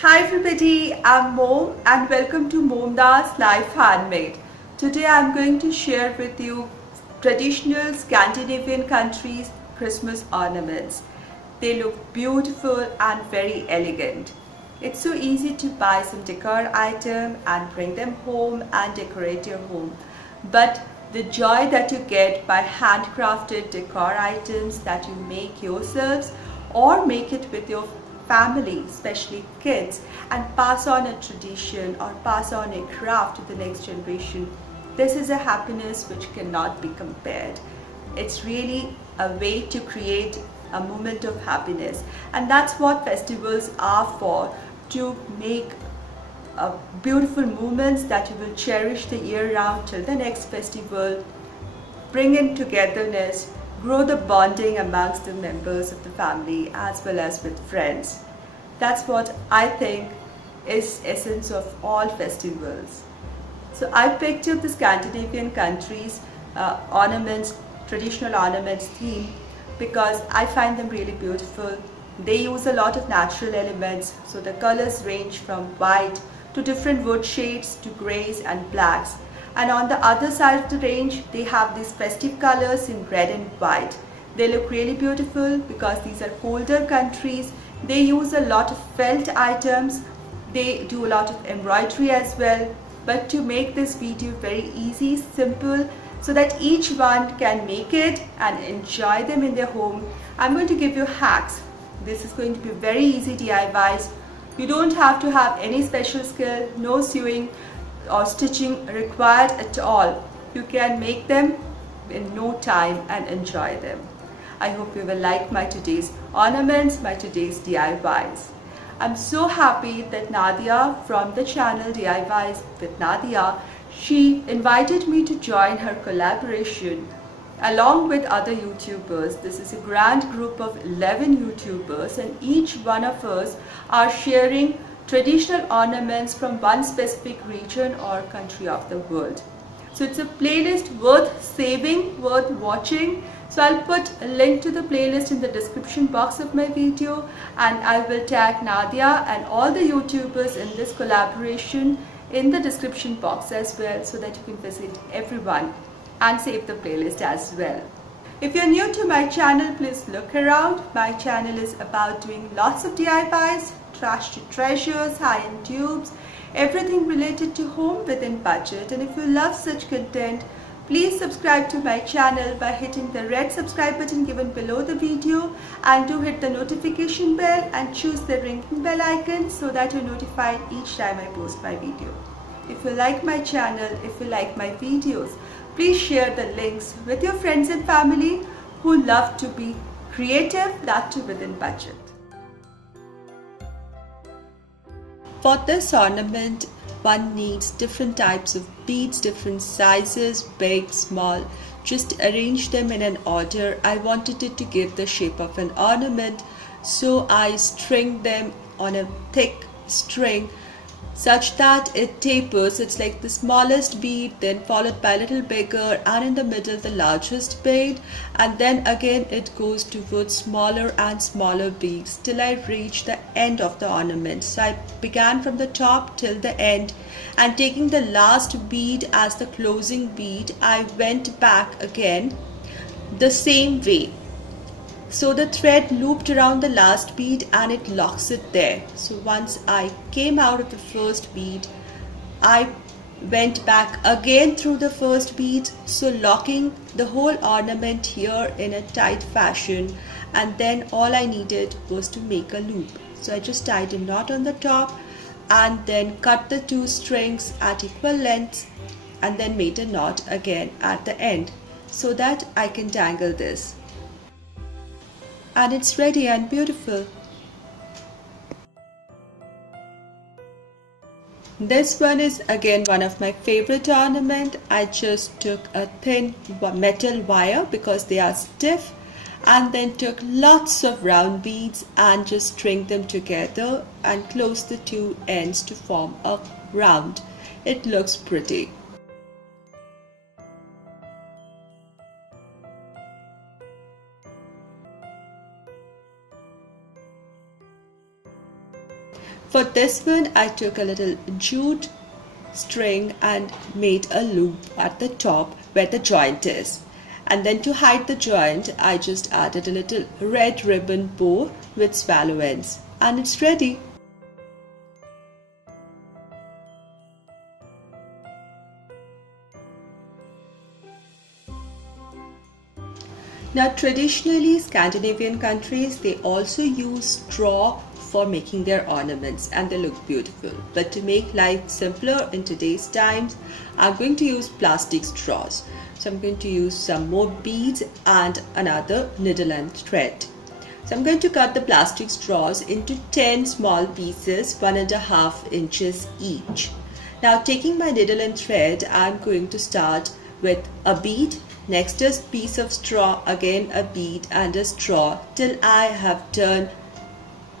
Hi everybody, I'm Mom and welcome to Momda's Life Handmade. Today I'm going to share with you traditional Scandinavian countries' Christmas ornaments. They look beautiful and very elegant. It's so easy to buy some decor item and bring them home and decorate your home. But the joy that you get by handcrafted decor items that you make yourselves or make it with your family, especially kids, and pass on a tradition or pass on a craft to the next generation. This is a happiness which cannot be compared. It's really a way to create a moment of happiness, and that's what festivals are for, to make beautiful moments that you will cherish the year round till the next festival, bring in togetherness, grow the bonding amongst the members of the family as well as with friends. That's what I think is essence of all festivals. So I picked up the Scandinavian countries ornaments, traditional ornaments theme because I find them really beautiful. They use a lot of natural elements, so the colors range from white to different wood shades to grays and blacks. And on the other side of the range, they have these festive colors in red and white. They look really beautiful because these are colder countries. They use a lot of felt items. They do a lot of embroidery as well. But to make this video very easy, simple, so that each one can make it and enjoy them in their home, I'm going to give you hacks. This is going to be very easy DIYs. You don't have to have any special skill, no sewing or stitching required at all. You can make them in no time and enjoy them. I hope you will like my today's ornaments, my today's DIYs. I'm so happy that Nadia from the channel DIYs with Nadia, she invited me to join her collaboration along with other YouTubers. This is a grand group of 11 YouTubers, and each one of us are sharing traditional ornaments from one specific region or country of the world. So it's a playlist worth saving, worth watching. So I'll put a link to the playlist in the description box of my video, and I will tag Nadia and all the YouTubers in this collaboration in the description box as well, so that you can visit everyone and save the playlist as well. If you're new to my channel, please look around. My channel is about doing lots of DIYs, trash to treasures, high-end tubes, everything related to home within budget. And if you love such content, please subscribe to my channel by hitting the red subscribe button given below the video, and do hit the notification bell and choose the ringing bell icon so that you're notified each time I post my video. If you like my channel, if you like my videos, please share the links with your friends and family who love to be creative, that too within budget. For this ornament, one needs different types of beads, different sizes, big, small. Just arrange them in an order. I wanted it to give the shape of an ornament, so I string them on a thick string such that it tapers. It's like the smallest bead, then followed by a little bigger, and in the middle the largest bead, and then again it goes towards smaller and smaller beads till I reach the end of the ornament. So I began from the top till the end, and taking the last bead as the closing bead, I went back again the same way. So the thread looped around the last bead and it locks it there. So once I came out of the first bead, I went back again through the first bead, so locking the whole ornament here in a tight fashion, and then all I needed was to make a loop. So I just tied a knot on the top and then cut the two strings at equal lengths and then made a knot again at the end so that I can dangle this. And it's ready and beautiful. This one is again one of my favorite ornament. I just took a thin metal wire because they are stiff, and then took lots of round beads and just stringed them together and closed the two ends to form a round. It looks pretty. For this one, I took a little jute string and made a loop at the top where the joint is. And then to hide the joint, I just added a little red ribbon bow with swallow ends. And it's ready. Now traditionally Scandinavian countries, they also use straw for making their ornaments and they look beautiful. But to make life simpler in today's times, I'm going to use plastic straws. So I'm going to use some more beads and another needle and thread. So I'm going to cut the plastic straws into 10 small pieces, 1.5 inches each. Now taking my needle and thread, I'm going to start with a bead, next a piece of straw, again a bead and a straw, till I have done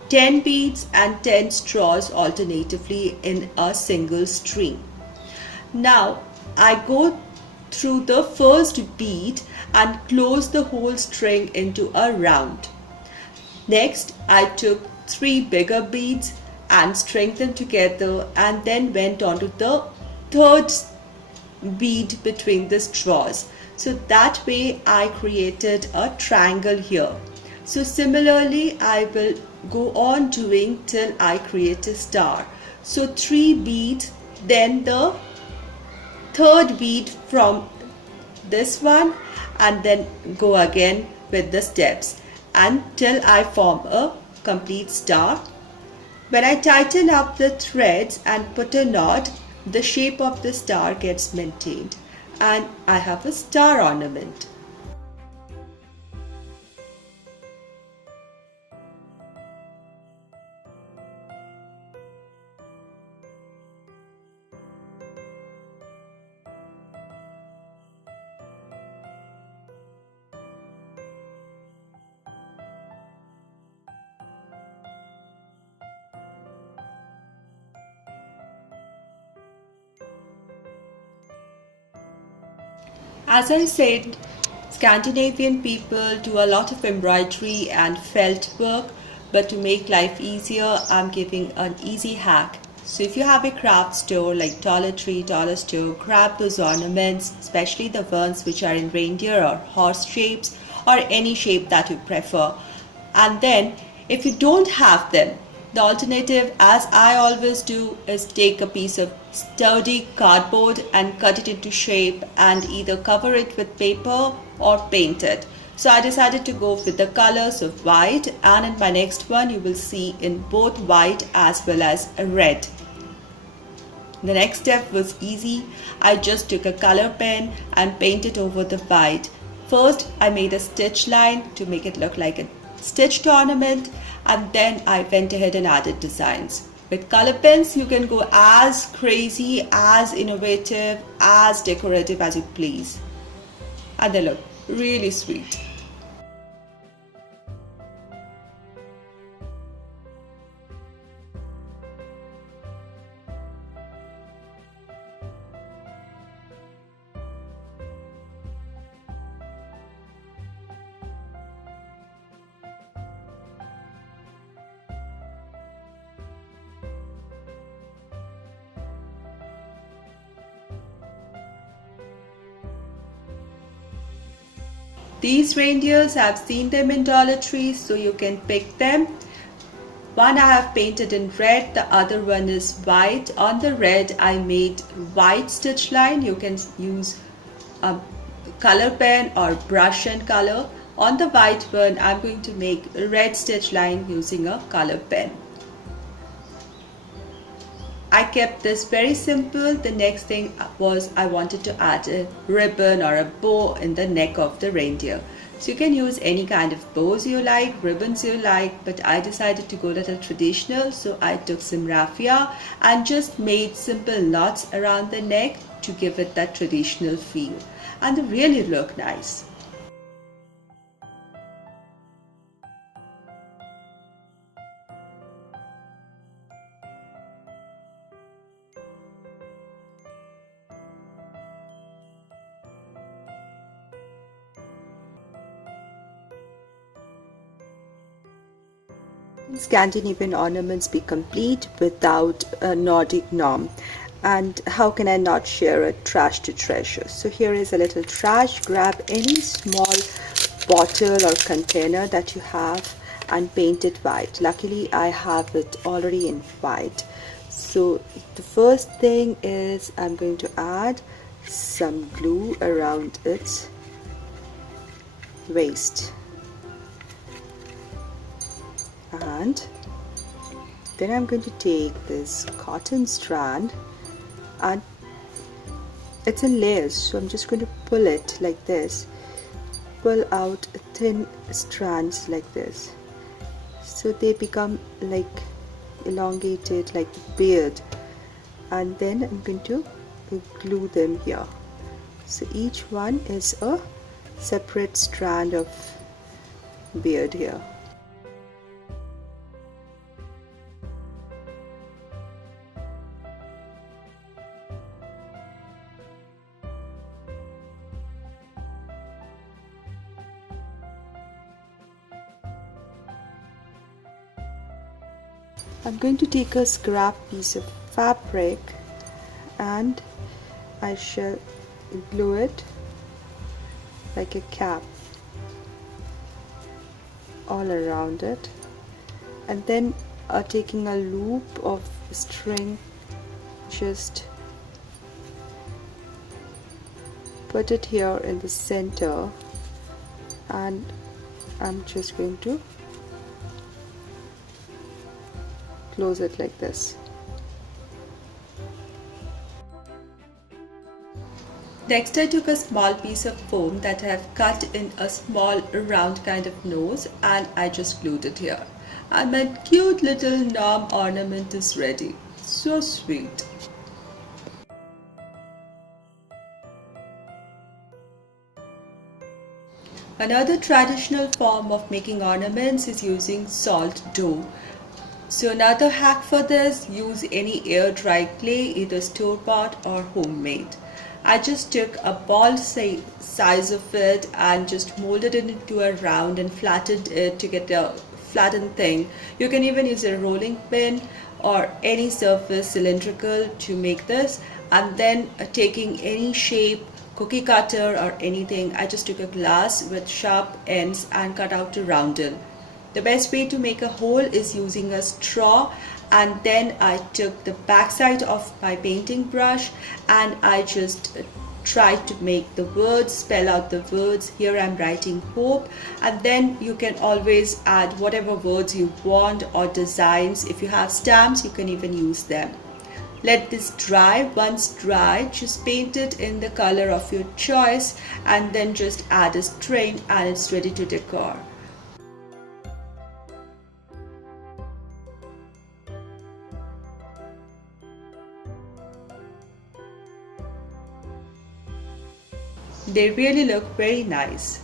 10 beads and 10 straws alternatively in a single stream. Now I go through the first bead and close the whole string into a round. Next, I took 3 bigger beads and stringed them together and then went on to the third bead between the straws. So that way I created a triangle here. So similarly, I will go on doing till I create a star. So 3 beads, then the third bead from this one, and then go again with the steps until I form a complete star. When I tighten up the threads and put a knot, the shape of the star gets maintained and I have a star ornament. As I said, Scandinavian people do a lot of embroidery and felt work, but to make life easier, I'm giving an easy hack. So if you have a craft store like Dollar Tree, Dollar Store, grab those ornaments, especially the ones which are in reindeer or horse shapes or any shape that you prefer. And then if you don't have them, the alternative, as I always do, is take a piece of sturdy cardboard and cut it into shape and either cover it with paper or paint it. So I decided to go with the colors of white, and in my next one you will see in both white as well as red. The next step was easy. I just took a color pen and painted over the white. First I made a stitch line to make it look like a stitched ornament, and then I went ahead and added designs. With color pens, you can go as crazy, as innovative, as decorative as you please. And they look really sweet. These reindeers, I've seen them in Dollar Tree, so you can pick them. One I have painted in red, the other one is white. On the red, I made white stitch line. You can use a color pen or brush and color. On the white one, I'm going to make a red stitch line using a color pen. I kept this very simple. The next thing was I wanted to add a ribbon or a bow in the neck of the reindeer. So you can use any kind of bows you like, ribbons you like, but I decided to go a little traditional. So I took some raffia and just made simple knots around the neck to give it that traditional feel. And they really look nice. Scandinavian ornaments be complete without a Nordic norm? And how can I not share a trash to treasure? So here is a little trash. Grab any small bottle or container that you have and paint it white. Luckily I have it already in white. So the first thing is I'm going to add some glue around its waist, and then I'm going to take this cotton strand, and it's in layers, so I'm just going to pull it like this, pull out thin strands like this, so they become like elongated like the beard, and then I'm going to glue them here. So each one is a separate strand of beard here. I'm going to take a scrap piece of fabric and I shall glue it like a cap all around it, and then taking a loop of string, just put it here in the center, and I'm just going to close it like this. Next I took a small piece of foam that I have cut in a small round kind of nose, and I just glued it here. And my cute little gnome ornament is ready. So sweet. Another traditional form of making ornaments is using salt dough. So another hack for this, use any air dry clay, either store-bought or homemade. I just took a ball size of it and just molded it into a round and flattened it to get a flattened thing. You can even use a rolling pin or any surface cylindrical to make this, and then taking any shape, cookie cutter or anything, I just took a glass with sharp ends and cut out a roundel. The best way to make a hole is using a straw, and then I took the backside of my painting brush and I just tried to make the words, spell out the words. Here I'm writing hope, and then you can always add whatever words you want or designs. If you have stamps, you can even use them. Let this dry. Once dry, just paint it in the color of your choice and then just add a string and it's ready to decor. They really look very nice.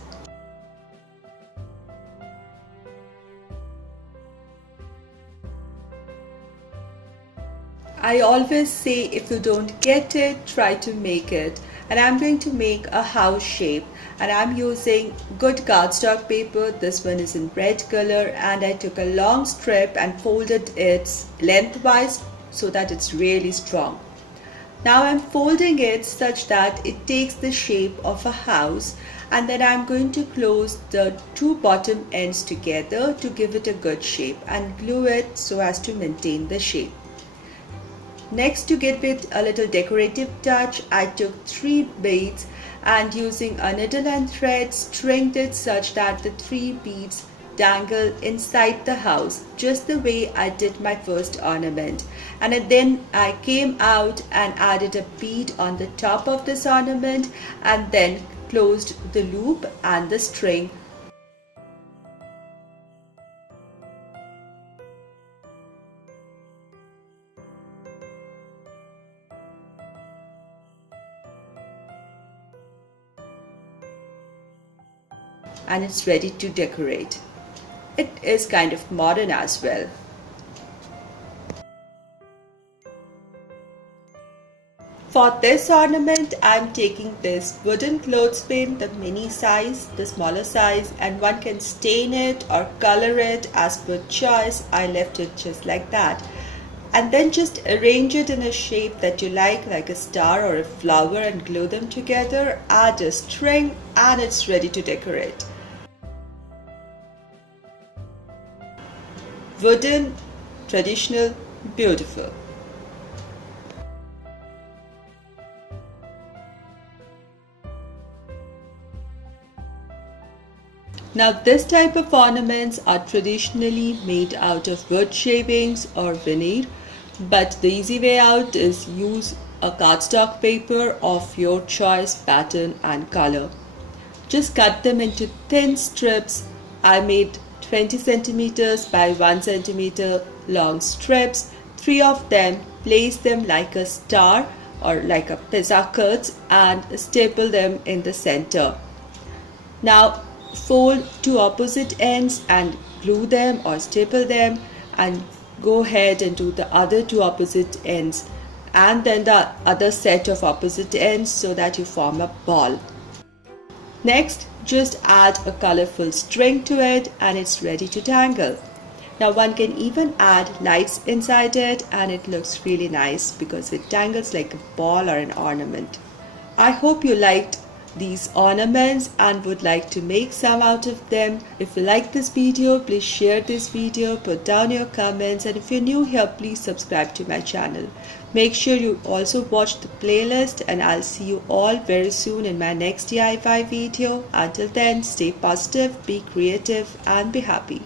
I always say if you don't get it, try to make it. And I'm going to make a house shape, and I'm using good cardstock paper. This one is in red color, and I took a long strip and folded it lengthwise so that it's really strong. Now I'm folding it such that it takes the shape of a house, and then I'm going to close the two bottom ends together to give it a good shape and glue it so as to maintain the shape. Next, to give it a little decorative touch, I took 3 beads and using a needle and thread stringed it such that the 3 beads dangle inside the house, just the way I did my first ornament. And then I came out and added a bead on the top of this ornament and then closed the loop and the string. And it's ready to decorate. It is kind of modern as well. For this ornament, I'm taking this wooden clothespin, the mini size, the smaller size, and one can stain it or color it as per choice. I left it just like that. And then just arrange it in a shape that you like a star or a flower, and glue them together, add a string, and it's ready to decorate. Wooden, traditional, beautiful. Now this type of ornaments are traditionally made out of wood shavings or veneer, but the easy way out is use a cardstock paper of your choice pattern and color. Just cut them into thin strips. I made 20 centimeters by 1 centimeter long strips. 3 of them, place them like a star or like a pizza cuts and staple them in the center. Now fold two opposite ends and glue them or staple them, and go ahead and do the other two opposite ends and then the other set of opposite ends so that you form a ball. Next, just add a colorful string to it and it's ready to dangle. Now one can even add lights inside it and it looks really nice because it dangles like a ball or an ornament. I hope you liked these ornaments and would like to make some out of them. If you like this video, please share this video, put down your comments, and if you're new here, please subscribe to my channel. Make sure you also watch the playlist, and I'll see you all very soon in my next DIY video. Until then, stay positive, be creative, and be happy.